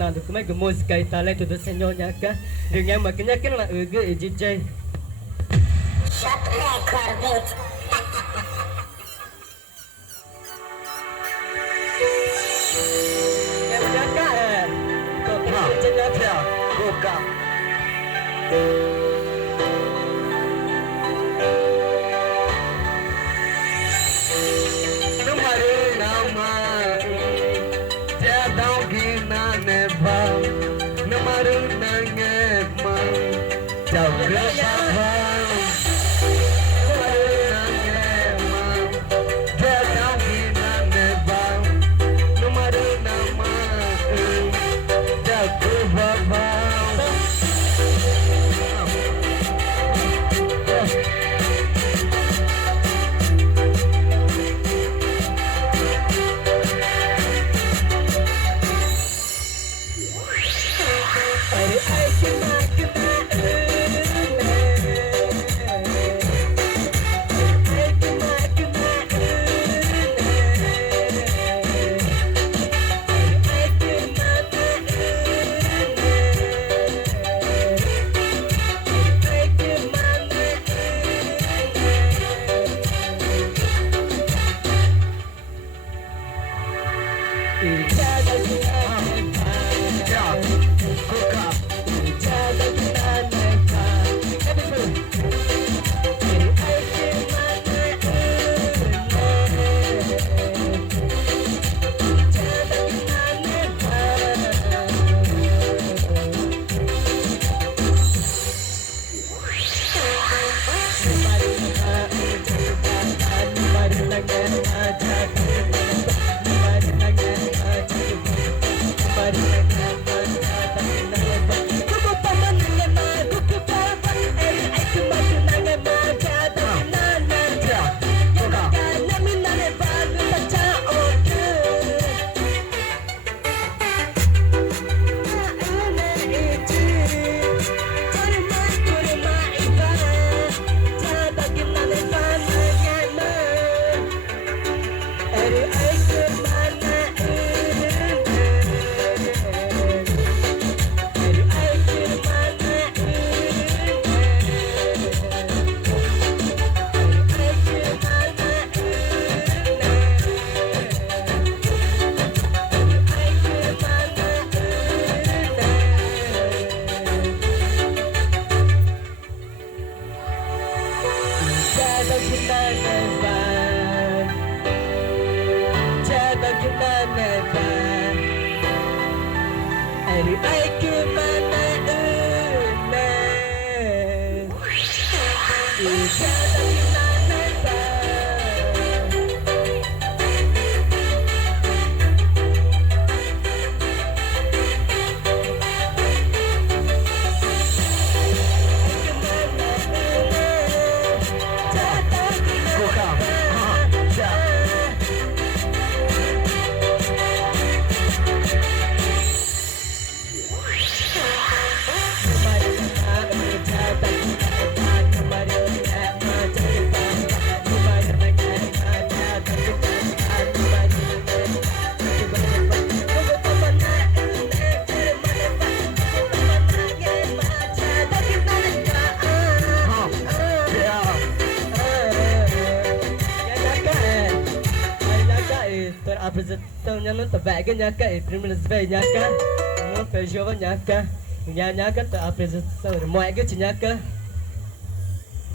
Nào được mấy cái música talento do Senhor Nhaka. Đừng nghe mà cái nhắc cái là cái DJ. Shot record beat. Em Nhaka có cái trên đó theo. Cô cả. Chào các bạn. Apresentação não tá bem Nhaka e primeiras vezes Nhaka não fechou Nhaka Nhaka tá apresentação mọi cái Nhaka